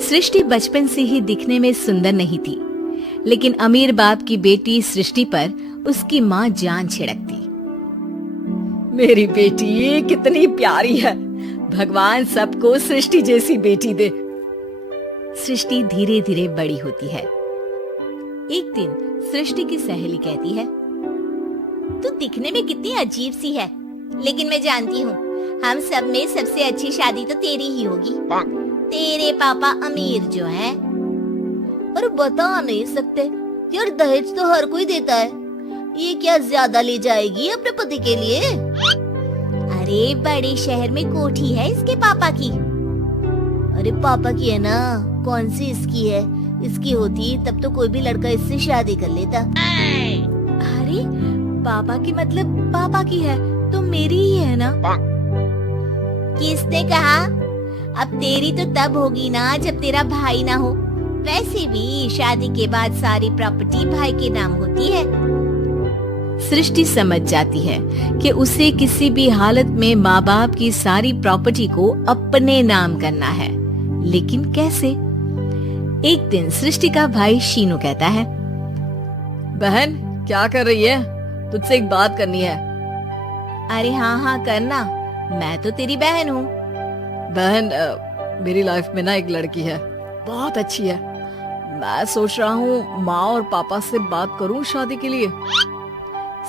सृष्टि बचपन से ही दिखने में सुंदर नहीं थी, लेकिन अमीर बाप की बेटी सृष्टि पर उसकी माँ जान छिड़कती। मेरी बेटी ये कितनी प्यारी है, भगवान सबको सृष्टि जैसी बेटी दे। सृष्टि धीरे धीरे बड़ी होती है। एक दिन सृष्टि की सहेली कहती है, तू दिखने में कितनी अजीब सी है, लेकिन मैं जानती हूँ हम सब में सबसे अच्छी शादी तो तेरी ही होगी। तेरे पापा अमीर जो हैं। और बता नहीं सकते यार, दहेज तो हर कोई देता है, ये क्या ज्यादा ले जाएगी अपने पति के लिए? अरे बड़े शहर में कोठी है इसके पापा की। अरे पापा की है ना, कौन सी इसकी है? इसकी होती तब तो कोई भी लड़का इससे शादी कर लेता। अरे पापा की मतलब पापा की है तो मेरी ही है ना? किसने कहा? अब तेरी तो तब होगी ना जब तेरा भाई ना हो। वैसे भी शादी के बाद सारी प्रॉपर्टी भाई के नाम होती है। सृष्टि समझ जाती है कि उसे किसी भी हालत में माँ बाप की सारी प्रॉपर्टी को अपने नाम करना है, लेकिन कैसे? एक दिन सृष्टि का भाई शीनू कहता है, बहन क्या कर रही है? तुझसे एक बात करनी है। अरे हाँ हाँ करना, मैं तो तेरी बहन हूँ। बहन मेरी लाइफ में ना एक लड़की है, बहुत अच्छी है। मैं सोच रहा हूँ माँ और पापा से बात करूँ शादी के लिए।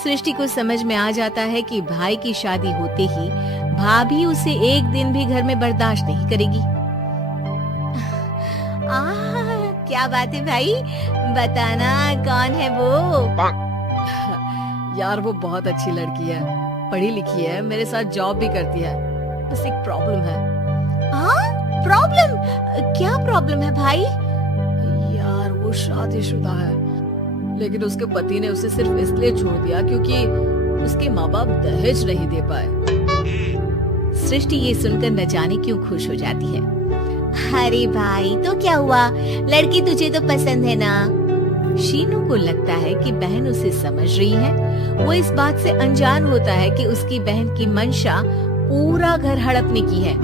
सृष्टि को समझ में आ जाता है कि भाई की शादी होते ही भाभी उसे एक दिन भी घर में बर्दाश्त नहीं करेगी। क्या बात है भाई, बताना कौन है वो? यार वो बहुत अच्छी लड़की है, पढ़ी लिखी है, मेरे साथ जॉब भी करती है। बस एक प्रॉब्लम है। प्रॉब्लम? क्या प्रॉब्लम है भाई? यार वो शादीशुदा है, लेकिन उसके पति ने उसे सिर्फ इसलिए छोड़ दिया क्योंकि उसके माँ बाप दहेज नहीं दे पाए। सृष्टि ये सुनकर न जाने क्यों खुश हो जाती है। अरे भाई तो क्या हुआ, लड़की तुझे तो पसंद है ना? शीनू को लगता है कि बहन उसे समझ रही है। वो इस बात से अनजान होता है कि उसकी बहन की मंशा पूरा घर हड़पने की है।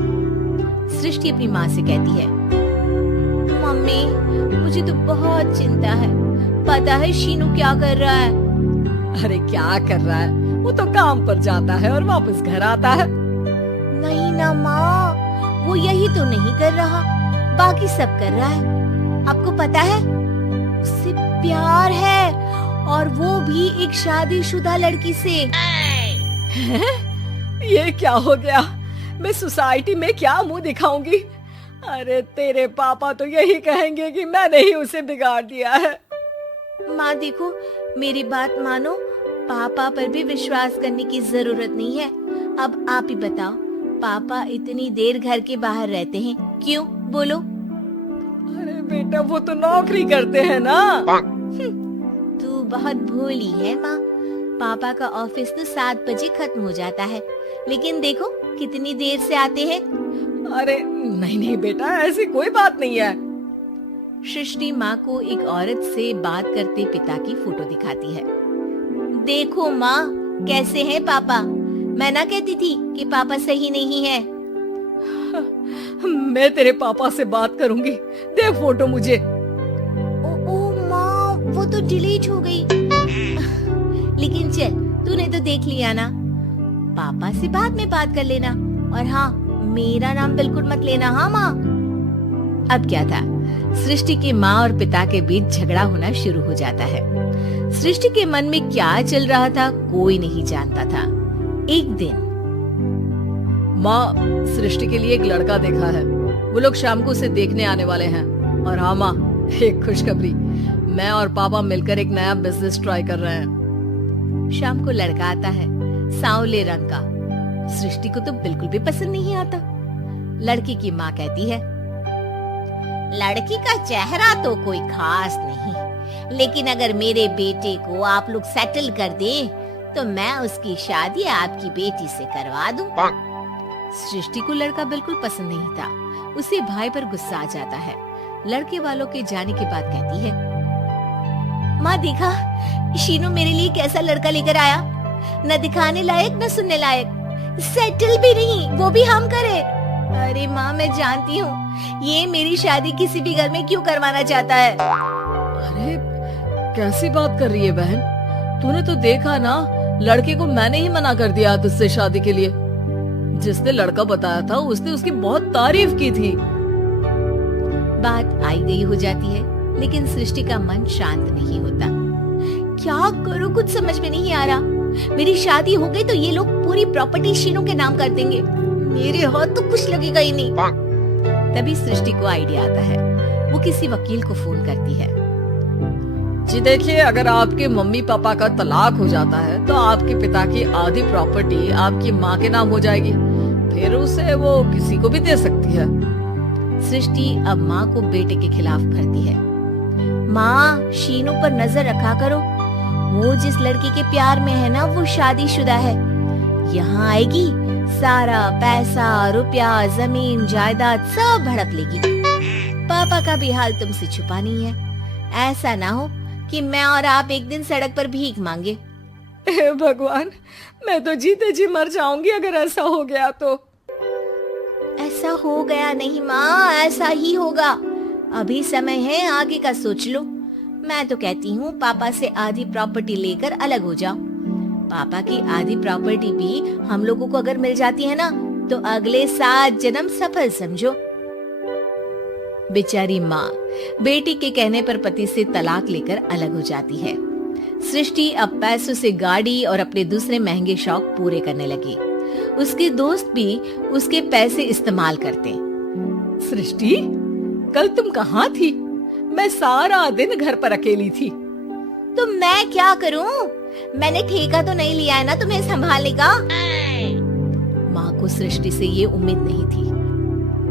सृष्टि अपनी माँ से कहती है, मम्मी मुझे तो बहुत चिंता है, पता है शीनू क्या कर रहा है? अरे क्या कर रहा है? वो तो काम पर जाता है और वापस घर आता है। नहीं ना माँ, वो यही तो नहीं कर रहा, बाकी सब कर रहा है। आपको पता है उससे प्यार है, और वो भी एक शादीशुदा लड़की से। ये क्या हो गया? मैं सोसाइटी में क्या मुंह दिखाऊंगी? अरे तेरे पापा तो यही कहेंगे कि मैंने ही उसे बिगाड़ दिया है। माँ देखो, मेरी बात मानो, पापा पर भी विश्वास करने की जरूरत नहीं है। अब आप ही बताओ, पापा इतनी देर घर के बाहर रहते हैं क्यों? बोलो। अरे बेटा वो तो नौकरी करते हैं ना। तू बहुत भोली है माँ। पापा का ऑफिस तो 7 बजे खत्म हो जाता है, लेकिन देखो कितनी देर से आते हैं। अरे नहीं नहीं बेटा, ऐसी कोई बात नहीं है। सृष्टि माँ को एक औरत से बात करते पिता की फोटो दिखाती है। देखो माँ कैसे हैं पापा, मैं ना कहती थी कि पापा सही नहीं है। मैं तेरे पापा से बात करूंगी, दे फोटो मुझे। ओ माँ, वो तो डिलीट हो गई। लेकिन चल, तूने तो देख लिया ना, पापा से बाद में बात कर लेना। और हाँ, मेरा नाम बिल्कुल मत लेना। हाँ माँ। अब क्या था, सृष्टि के माँ और पिता के बीच झगड़ा होना शुरू हो जाता है। सृष्टि के मन में क्या चल रहा था कोई नहीं जानता था। एक दिन, माँ सृष्टि के लिए एक लड़का देखा है, वो लोग शाम को उसे देखने आने वाले हैं। और हाँ माँ, एक खुशखबरी, मैं और पापा मिलकर एक नया बिजनेस ट्राई कर रहे हैं। शाम को लड़का आता है, सांवले रंग का। सृष्टि को तो बिल्कुल भी पसंद नहीं आता। लड़की की माँ कहती है, लड़की का चेहरा तो कोई खास नहीं, लेकिन अगर मेरे बेटे को आप लोग सेटल कर दें, तो मैं उसकी शादी आपकी बेटी से करवा दूं। सृष्टि को लड़का बिल्कुल पसंद नहीं था। उसे भाई पर गुस्सा आ जाता है। लड़के वालों के जाने के बाद कहती है, माँ देखा शीनू मेरे लिए कैसा लड़का लेकर आया, न दिखाने लायक न सुनने लायक। सेटल भी नहीं, वो भी हम करें। अरे माँ, मैं जानती हूँ ये मेरी शादी किसी भी घर में क्यों करवाना चाहता है। अरे कैसी बात कर रही है बहन, तूने तो देखा ना, लड़के को मैंने ही मना कर दिया तुझसे शादी के लिए। जिसने लड़का बताया था उसने उसकी बहुत तारीफ की थी। बात आई गई हो जाती है, लेकिन सृष्टि का मन शांत नहीं होता। क्या करूँ, कुछ समझ में नहीं आ रहा। मेरी शादी हो गई तो ये लोग पूरी प्रॉपर्टी शीनू के नाम कर देंगे, मेरे हाथ तो कुछ लगेगा ही नहीं। तभी सृष्टि को आइडिया आता है। वो किसी वकील को फोन करती है। जी देखिए, अगर आपके मम्मी पापा का तलाक हो जाता है तो आपके पिता की आधी प्रॉपर्टी आपकी माँ के नाम हो जाएगी, फिर उसे वो किसी को भी दे सकती है। सृष्टि अब माँ को बेटे के खिलाफ भरती है। माँ, शीनू पर नजर रखा करो, वो जिस लड़की के प्यार में है ना वो शादीशुदा है। यहाँ आएगी, सारा पैसा, रुपया, जमीन, जायदाद सब भड़प लेगी। पापा का भी हाल तुमसे छुपा नहीं है। ऐसा ना हो कि मैं और आप एक दिन सड़क पर भीख मांगे। हे भगवान, मैं तो जीते जी मर जाऊंगी अगर ऐसा हो गया तो। ऐसा हो गया नहीं माँ, ऐसा ही होगा। अभी समय है, आगे का सोच लो। मैं तो कहती हूँ पापा से आधी प्रॉपर्टी लेकर अलग हो जाओ। पापा की आधी प्रॉपर्टी भी हम लोगों को अगर मिल जाती है ना तो अगले 7 जन्म सफल समझो। बेचारी माँ बेटी के कहने पर पति से तलाक लेकर अलग हो जाती है। सृष्टि अब पैसों से गाड़ी और अपने दूसरे महंगे शौक पूरे करने लगी। उसके दोस्त भी उसके पैसे इस्तेमाल करते। सृष्टि, कल तुम कहाँ थी? मैं सारा दिन घर पर अकेली थी। तो मैं क्या करूं? मैंने ठेका तो नहीं लिया है ना तुम्हें संभालने का। माँ को सृष्टि से ये उम्मीद नहीं थी।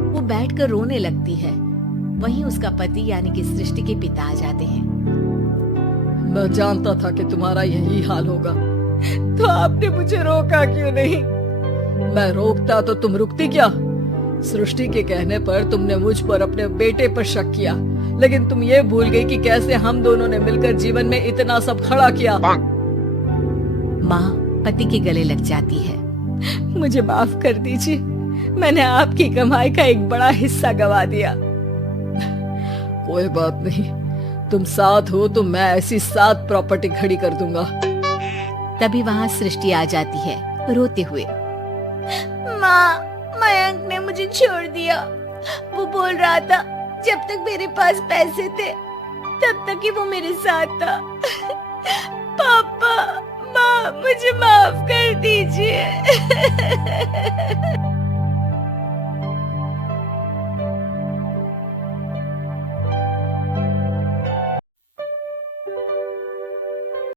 वो बैठकर रोने लगती है। वहीं उसका पति यानी कि सृष्टि के पिता आ जाते हैं। मैं जानता था कि तुम्हारा यही हाल होगा, तो आपने मुझे रोका क्यों नहीं? मैं रोकता तो तुम रुकती क्या? सृष्टि के कहने पर तुमने मुझ पर अपने बेटे पर शक किया, लेकिन तुम ये भूल गई कि कैसे हम दोनों ने मिलकर जीवन में इतना सब खड़ा किया। माँ पति के गले लग जाती है। मुझे माफ कर दीजिए, मैंने आपकी कमाई का एक बड़ा हिस्सा गवा दिया। कोई बात नहीं, तुम साथ हो तो मैं ऐसी 7 प्रॉपर्टी खड़ी कर दूंगा। तभी वहाँ सृष्टि आ जाती है रोते हुए। माँ, मयंक ने मुझे छोड़ दिया। वो बोल रहा था जब तक मेरे पास पैसे थे तब तक ही वो मेरे साथ था। पापा, माँ, मुझे माफ कर दीजिए।